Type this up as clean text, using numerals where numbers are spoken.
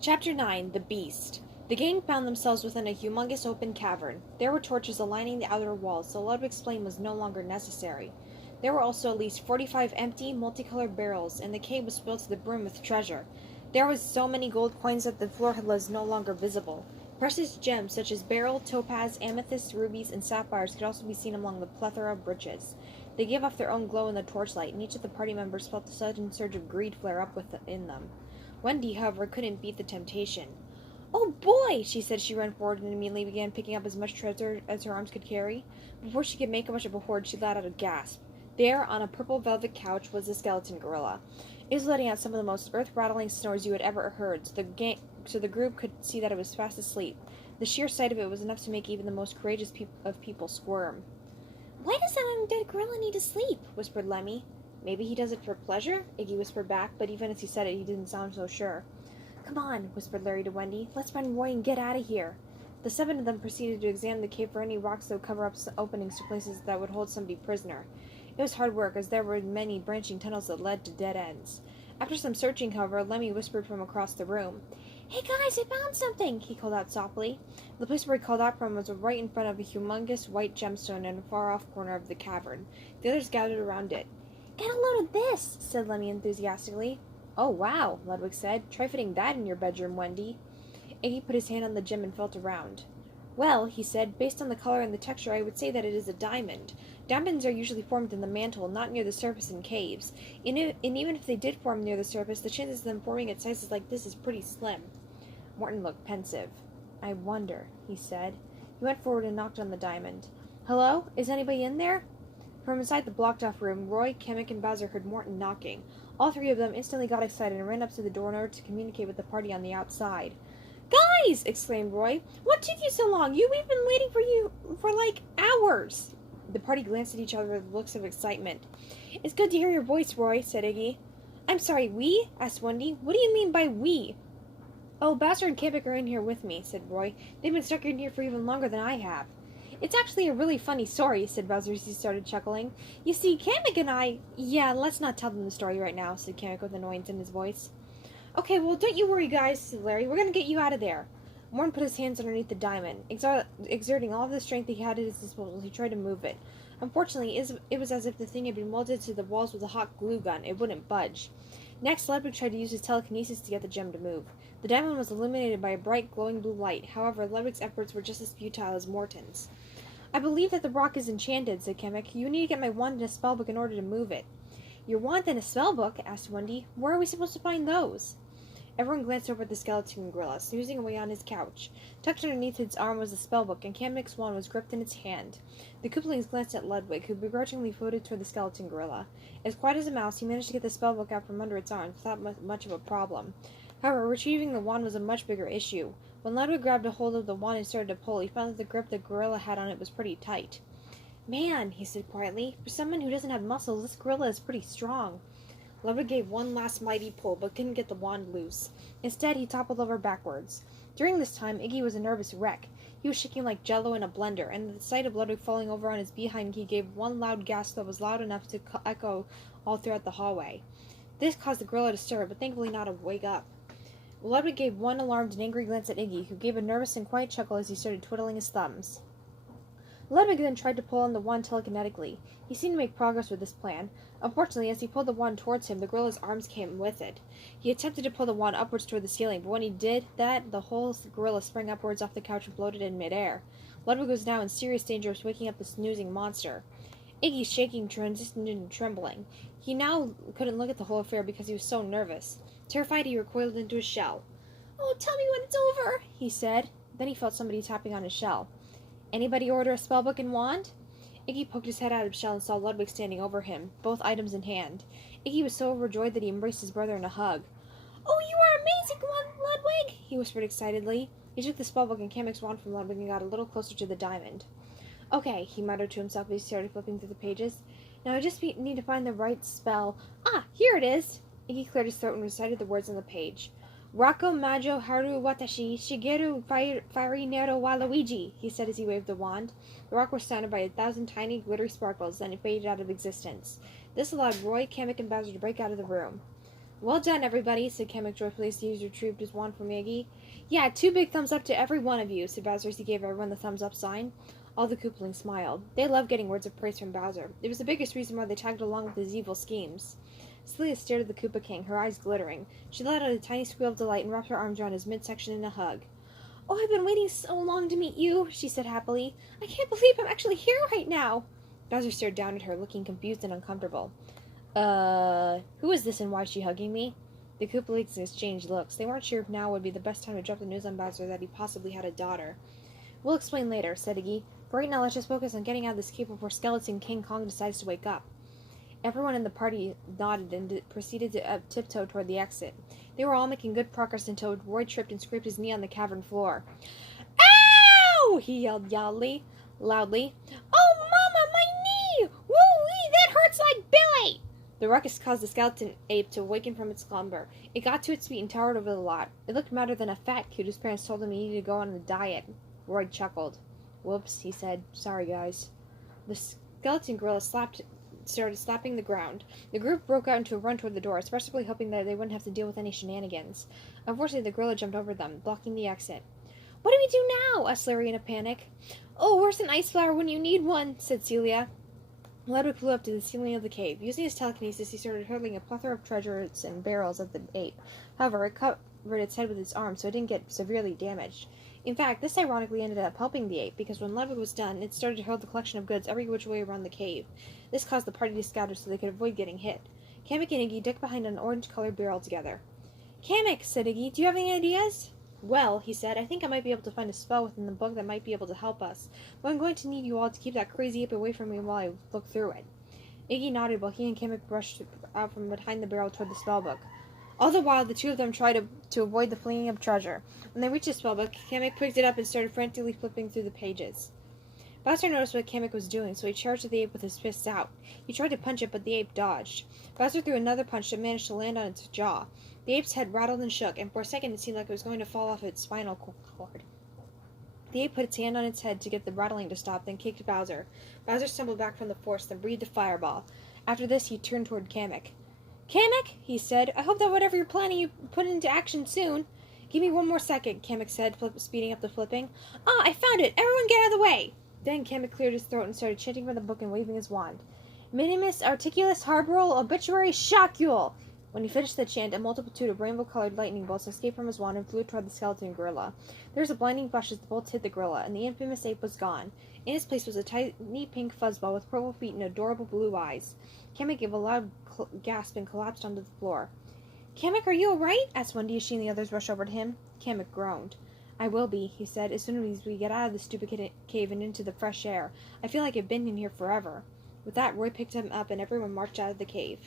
Chapter 9 The Beast. The gang found themselves within a humongous open cavern. There were torches aligning the outer walls, so Ludwig's flame was no longer necessary. There were also at least 45 empty, multicolored barrels, and the cave was filled to the brim with treasure. There was so many gold coins that the floor was no longer visible. Precious gems such as beryl, topaz, amethyst, rubies, and sapphires could also be seen among the plethora of riches. They gave off their own glow in the torchlight, and each of the party members felt a sudden surge of greed flare up within them. Wendy, however, couldn't beat the temptation. "Oh boy!" she said. She ran forward and immediately began picking up as much treasure as her arms could carry. Before she could make much of a hoard, she let out a gasp. There, on a purple velvet couch, was the skeleton gorilla. It was letting out some of the most earth-rattling snores you had ever heard, so the group could see that it was fast asleep. The sheer sight of it was enough to make even the most courageous of people squirm. "Why does that undead gorilla need to sleep?" whispered Lemmy. "Maybe he does it for pleasure?" Iggy whispered back, but even as he said it, he didn't sound so sure. "Come on," whispered Larry to Wendy. "Let's find Roy and get out of here." The 7 of them proceeded to examine the cave for any rocks that would cover up openings to places that would hold somebody prisoner. It was hard work, as there were many branching tunnels that led to dead ends. After some searching, however, Lemmy whispered from across the room. "Hey guys, I found something!" he called out softly. The place where he called out from was right in front of a humongous white gemstone in a far-off corner of the cavern. The others gathered around it. "Get a load of this," said Lemmy enthusiastically. "Oh, wow," Ludwig said. "Try fitting that in your bedroom, Wendy." Iggy put his hand on the gem and felt around. "Well," he said, "based on the color and the texture, I would say that it is a diamond. Diamonds are usually formed in the mantle, not near the surface in caves. And even if they did form near the surface, the chances of them forming at sizes like this is pretty slim." Morton looked pensive. "I wonder," he said. He went forward and knocked on the diamond. "Hello? Is anybody in there?" From inside the blocked-off room, Roy, Kamek, and Bowser heard Morton knocking. All 3 of them instantly got excited and ran up to the door in order to communicate with the party on the outside. "Guys!" exclaimed Roy. "What took you so long? We've been waiting for you for, like, hours!" The party glanced at each other with looks of excitement. "It's good to hear your voice, Roy," said Iggy. "I'm sorry, we?" asked Wendy. "What do you mean by we?" "Oh, Bowser and Kamek are in here with me," said Roy. "They've been stuck in here for even longer than I have." "It's actually a really funny story," said Bowser as he started chuckling. "You see, Kamek and I—" "Yeah, let's not tell them the story right now," said Kamek with annoyance in his voice. "Okay, well, don't you worry, guys," said Larry. "We're gonna get you out of there." Morton put his hands underneath the diamond. Exerting all of the strength he had at his disposal, he tried to move it. Unfortunately, it was as if the thing had been welded to the walls with a hot glue gun. It wouldn't budge. Next, Ludwig tried to use his telekinesis to get the gem to move. The diamond was illuminated by a bright, glowing blue light. However, Ludwig's efforts were just as futile as Morton's. "I believe that the rock is enchanted," said Kamek. "You need to get my wand and a spellbook in order to move it." "Your wand and a spellbook?" asked Wendy. "Where are we supposed to find those?" Everyone glanced over at the skeleton gorilla, snoozing away on his couch. Tucked underneath its arm was a spellbook, and Kamek's wand was gripped in its hand. The Koopalings glanced at Ludwig, who begrudgingly floated toward the skeleton gorilla. As quiet as a mouse, he managed to get the spellbook out from under its arms without much of a problem. However, retrieving the wand was a much bigger issue. When Ludwig grabbed a hold of the wand and started to pull, he found that the grip the gorilla had on it was pretty tight. "Man," he said quietly, "for someone who doesn't have muscles, this gorilla is pretty strong." Ludwig gave one last mighty pull, but couldn't get the wand loose. Instead, he toppled over backwards. During this time, Iggy was a nervous wreck. He was shaking like jello in a blender, and at the sight of Ludwig falling over on his behind, he gave one loud gasp that was loud enough to echo all throughout the hallway. This caused the gorilla to stir, but thankfully not to wake up. Ludwig gave one alarmed and angry glance at Iggy, who gave a nervous and quiet chuckle as he started twiddling his thumbs. Ludwig then tried to pull on the wand telekinetically. He seemed to make progress with this plan. Unfortunately, as he pulled the wand towards him, the gorilla's arms came with it. He attempted to pull the wand upwards toward the ceiling, but when he did that, the whole gorilla sprang upwards off the couch and floated in midair. Ludwig was now in serious danger of waking up the snoozing monster. Iggy's shaking transitioned into trembling. He now couldn't look at the whole affair because he was so nervous. Terrified, he recoiled into his shell. "Oh, tell me when it's over," he said. Then he felt somebody tapping on his shell. "Anybody order a spellbook and wand?" Iggy poked his head out of his shell and saw Ludwig standing over him, both items in hand. Iggy was so overjoyed that he embraced his brother in a hug. "Oh, you are amazing, Ludwig!" he whispered excitedly. He took the spellbook and Kamek's wand from Ludwig and got a little closer to the diamond. "Okay," he muttered to himself as he started flipping through the pages. "Now I just need to find the right spell. Ah, here it is!" Iggy cleared his throat and recited the words on the page. "Rako Majo Haru Watashi Shigeru Fairy Nero Waluigi," he said as he waved the wand. The rock was surrounded by 1,000 tiny, glittery sparkles, then it faded out of existence. This allowed Roy, Kamek, and Bowser to break out of the room. Well done, everybody, said Kamek joyfully as he retrieved his wand from Iggy. Yeah, 2 big thumbs up to every one of you, said Bowser as he gave everyone the thumbs up sign. All the Koopalings smiled. They loved getting words of praise from Bowser. It was the biggest reason why they tagged along with his evil schemes. Celia stared at the Koopa King, her eyes glittering. She let out a tiny squeal of delight and wrapped her arms around his midsection in a hug. Oh, I've been waiting so long to meet you, she said happily. I can't believe I'm actually here right now. Bowser stared down at her, looking confused and uncomfortable. Who is this and why is she hugging me? The Koopalings exchanged looks. They weren't sure if now would be the best time to drop the news on Bowser that he possibly had a daughter. We'll explain later, said Iggy. For right now, let's just focus on getting out of this cave before Skeleton King Kong decides to wake up. Everyone in the party nodded and proceeded to tiptoe toward the exit. They were all making good progress until Roy tripped and scraped his knee on the cavern floor. Ow! He yelled loudly. Oh, Mama, my knee! Woo-wee, that hurts like Billy! The ruckus caused the skeleton ape to awaken from its slumber. It got to its feet and towered over the lot. It looked madder than a fat kid whose parents told him he needed to go on a diet. Roy chuckled. Whoops, he said. Sorry, guys. The skeleton gorilla started slapping the ground. The group broke out into a run toward the door, especially hoping that they wouldn't have to deal with any shenanigans. Unfortunately, the gorilla jumped over them, blocking the exit. What do we do now? Asked Larry in a panic. Oh, where's an ice flower when you need one? Said Celia. Ludwig flew up to the ceiling of the cave. Using his telekinesis, he started hurling a plethora of treasures and barrels at the ape. However, it covered its head with its arm, so it didn't get severely damaged. In fact, this ironically ended up helping the ape, because when Ludwig was done, it started to hurl the collection of goods every which way around the cave. This caused the party to scatter so they could avoid getting hit. Kamek and Iggy ducked behind an orange-colored barrel together. Kamek, said Iggy, do you have any ideas? Well, he said, I think I might be able to find a spell within the book that might be able to help us, but I'm going to need you all to keep that crazy ape away from me while I look through it. Iggy nodded while he and Kamek brushed out from behind the barrel toward the spellbook. All the while, the two of them tried to avoid the flinging of treasure. When they reached the spellbook, Kamek picked it up and started frantically flipping through the pages. Bowser noticed what Kamek was doing, so he charged at the ape with his fists out. He tried to punch it, but the ape dodged. Bowser threw another punch that managed to land on its jaw. The ape's head rattled and shook, and for a second it seemed like it was going to fall off its spinal cord. The ape put its hand on its head to get the rattling to stop, then kicked Bowser. Bowser stumbled back from the force, then breathed a fireball. After this, he turned toward Kamek. Kamek, he said, I hope that whatever you're planning you put into action soon. Give me one more second, Kamek said, speeding up the flipping. Ah, I found it! Everyone get out of the way! Then Kamek cleared his throat and started chanting from the book and waving his wand. Minimus articulus harborough obituary shockule! When he finished the chant, a multitude of rainbow-colored lightning bolts escaped from his wand and flew toward the skeleton gorilla. There was a blinding flash as the bolts hit the gorilla, and the infamous ape was gone. In its place was a tiny pink fuzzball with purple feet and adorable blue eyes. Kamek gave a loud gasp and collapsed onto the floor. Kamek, are you all right? Asked Wendy as she and the others rushed over to him. Kamek groaned. I will be, he said, as soon as we get out of this stupid cave and into the fresh air. I feel like I've been in here forever. With that, Roy picked him up and everyone marched out of the cave.